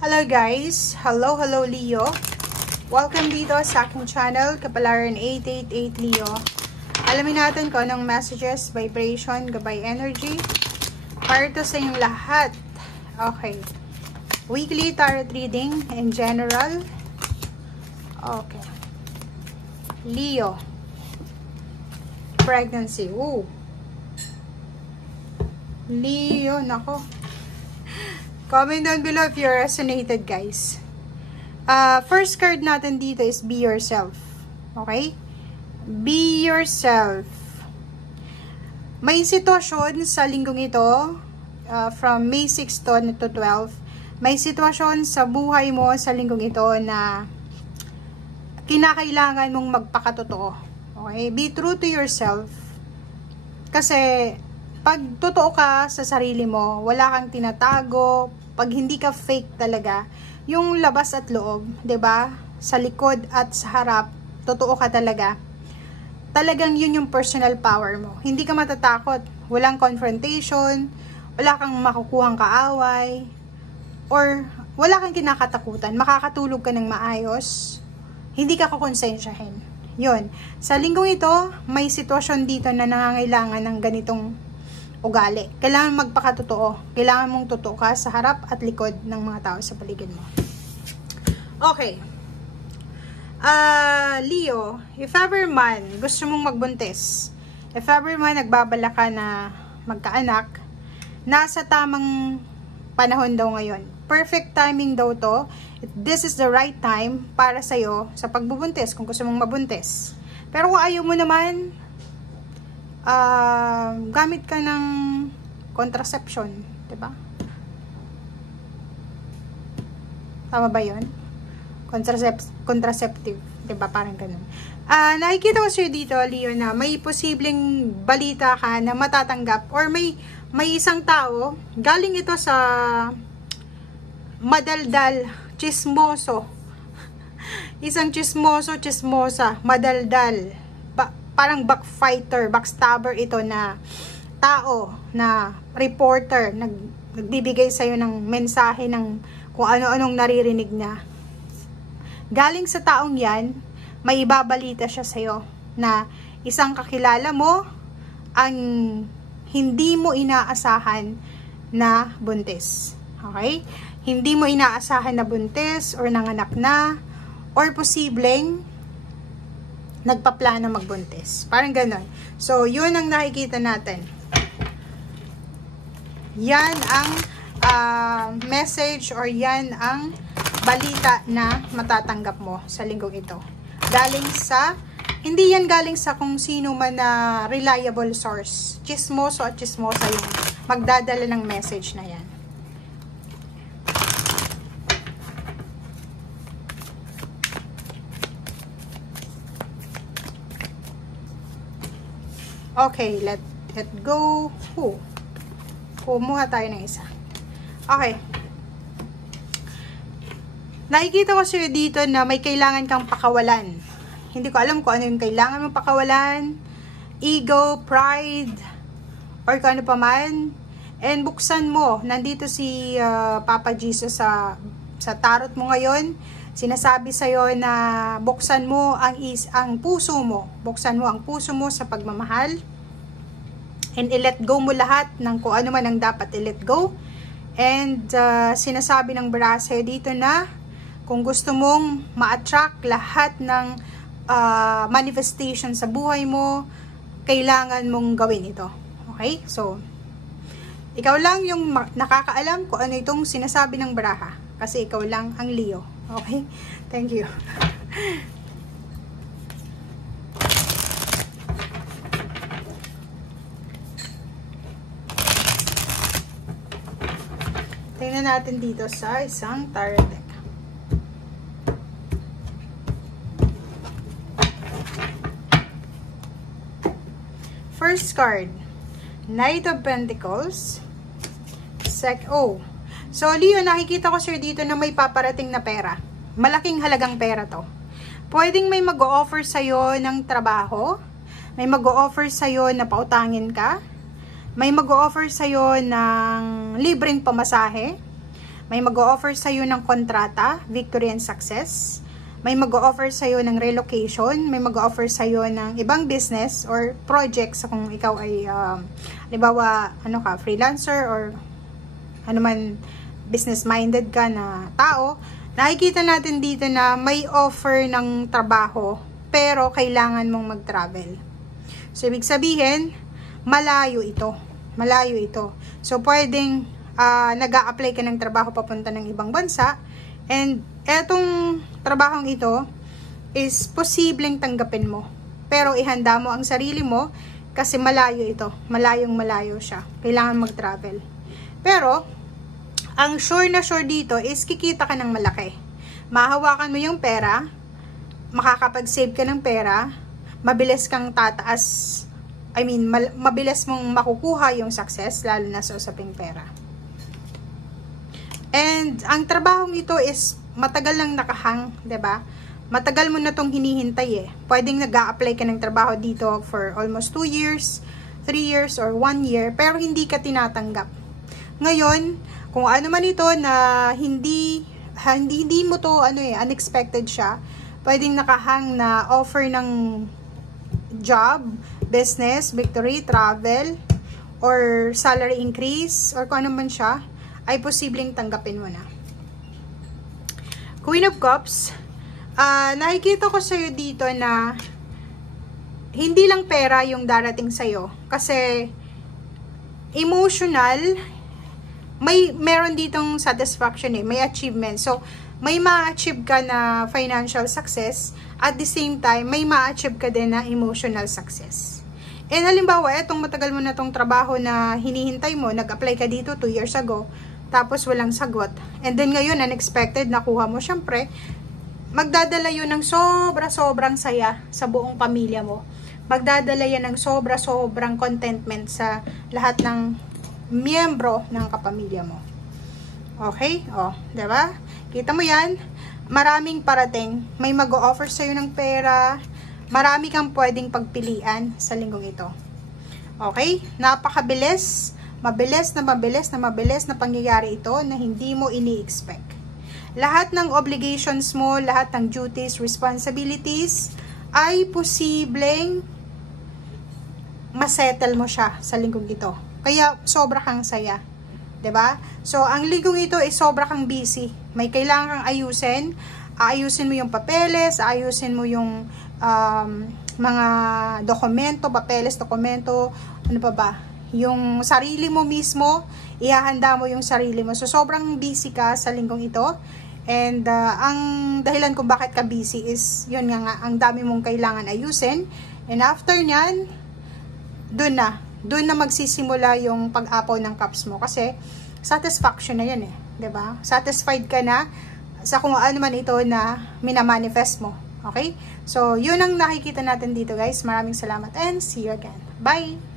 Hello guys! Hello Leo! Welcome dito sa aking channel, Kapalaran 888 Leo. Alamin natin kung anong messages, vibration, gabay energy para to sa inyong lahat. Okay. Weekly tarot reading in general. Okay. Leo. Pregnancy. Ooh. Leo, nako. Comment down below if you resonated, guys. First card natin dito is be yourself. Okay? Be yourself. May sitwasyon sa linggong ito, from May 6 to 12, may sitwasyon sa buhay mo sa linggong ito na kinakailangan mong magpakatotoo. Okay? Be true to yourself. Kasi, pag totoo ka sa sarili mo, wala kang tinatago, pag hindi ka fake talaga, yung labas at loob, 'di ba? Sa likod at sa harap, totoo ka talaga. Talagang yun yung personal power mo. Hindi ka matatakot, walang confrontation, wala kang makukuhang kaaway, or wala kang kinakatakutan, makakatulog ka ng maayos, hindi ka kukonsensyahin. Yun. Sa linggong ito, may sitwasyon dito na nangangailangan ng ganitong ugali. Kailangan magpakatotoo. Kailangan mong totoo ka sa harap at likod ng mga tao sa paligid mo. Okay. Leo, if ever man gusto mong magbuntis, if ever man nagbabala ka na magkaanak, nasa tamang panahon daw ngayon. Perfect timing daw to. This is the right time para sa'yo sa pagbubuntis, kung gusto mong mabuntis. Pero kung ayaw mo naman, gamit ka ng contraception, 'di ba? Tama ba 'yon? Contraceptive, 'di ba? Parang ganun. Nakikita ko sa'yo dito, Leo, na may posibleng balita ka na matatanggap, or may isang tao, galing ito sa madaldal, chismoso. Isang chismosa, madaldal. Parang backfighter, backstabber ito na tao, na reporter, nagbibigay sa'yo ng mensahe ng kung ano-anong naririnig niya. Galing sa taong yan, may ibabalita siya sa'yo na isang kakilala mo ang hindi mo inaasahan na buntis. Okay? Hindi mo inaasahan na buntis or nanganak na, or posibleng nagpaplano magbuntis. Parang ganon. So, yun ang nakikita natin. Yan ang message, or yan ang balita na matatanggap mo sa linggong ito. Galing sa, hindi yan galing sa kung sino man na reliable source. Chismoso at chismosa yung magdadala ng message na yan. Okay, let go. Kumuha tayo ng isa. Okay. Nakikita ko sa'yo dito na may kailangan kang pakawalan. Hindi ko alam kung ano yung kailangan mong pakawalan. Ego, pride, or kung ano pa man. And buksan mo. Nandito si Papa Jesus sa tarot mo ngayon. Sinasabi sa'yo na buksan mo ang puso mo. Buksan mo ang puso mo sa pagmamahal. And i-let go mo lahat ng kung ano man ang dapat i-let go. And sinasabi ng baraha sa'yo dito na kung gusto mong ma-attract lahat ng manifestation sa buhay mo, kailangan mong gawin ito. Okay? So, ikaw lang yung nakakaalam kung ano itong sinasabi ng baraha. Kasi ikaw lang ang Leo. Okay? Thank you. Tingnan natin dito sa isang tarot deck. First card, Knight of Pentacles. So, Leo, nakikita ko sir dito na may paparating na pera. Malaking halagang pera to. Pwedeng may mag-o-offer sa'yo ng trabaho. May mag-o-offer sa'yo na pautangin ka. May mag-o-offer sa'yo ng libreng pamasahe. May mag-o-offer sa'yo ng kontrata, victory and success. May mag-o-offer sa'yo ng relocation. May mag-o-offer sa'yo ng ibang business or projects kung ikaw ay, halimbawa, freelancer or business-minded ka na tao. Nakikita natin dito na may offer ng trabaho pero kailangan mong mag-travel. So, ibig sabihin, malayo ito. Malayo ito. So, pwedeng nag-a-apply ka ng trabaho papunta ng ibang bansa. And, etong trabahong ito is posibleng tanggapin mo. Pero, ihanda mo ang sarili mo kasi malayo ito. Malayong malayo siya. Kailangan mag-travel. Pero, ang sure na sure dito is kikita ka ng malaki. Mahawakan mo yung pera, makakapag-save ka ng pera, mabilis kang tataas, mabilis mong makukuha yung success, lalo na sa usaping pera. And, ang trabahong ito is matagal lang nakahang, 'di ba? Matagal mo na tong hinihintay eh. Pwedeng nag-a-apply ka ng trabaho dito for almost 2 years, 3 years, or 1 year, pero hindi ka tinatanggap. Ngayon, kung ano man ito na hindi mo to unexpected siya, pwedeng nakahang na offer ng job, business, victory, travel, or salary increase, or kung ano man siya, ay posibleng tanggapin mo na. Queen of Cups, nakikita ko sa'yo dito na hindi lang pera yung darating sa'yo. Kasi emotional, meron ditong satisfaction may achievement. So, may ma-achieve ka na financial success, at the same time, may ma-achieve ka din na emotional success. And halimbawa, etong matagal mo na tong trabaho na hinihintay mo, nag-apply ka dito 2 years ago, tapos walang sagot. And then ngayon, unexpected, nakuha mo, syempre, magdadala yun ng sobra-sobrang saya sa buong pamilya mo. Magdadala yan ng sobra-sobrang contentment sa lahat ng miyembro ng kapamilya mo. Okay? Diba? Kita mo yan? Maraming parating. May mag-o-offer sa'yo ng pera. Marami kang pwedeng pagpilian sa linggong ito. Okay? Napakabilis. Mabilis na pangyayari ito na hindi mo ini-expect. Lahat ng obligations mo, lahat ng duties, responsibilities, ay posibleng masettle mo siya sa linggong ito. Kaya, sobra kang saya. 'Di ba? So, ang linggong ito ay sobra kang busy. May kailangan kang ayusin. Aayusin mo yung papeles, aayusin mo yung mga dokumento, ano pa ba? Yung sarili mo mismo, ihahanda mo yung sarili mo. So, sobrang busy ka sa linggong ito. And, ang dahilan kung bakit ka busy is, yun nga, ang dami mong kailangan ayusin. And after nyan, dun na magsisimula yung pag-apaw ng cups mo. Kasi, satisfaction na yan 'di ba? Satisfied ka na sa kung ano man ito na minamanifest mo. Okay? So, yun ang nakikita natin dito, guys. Maraming salamat and see you again. Bye!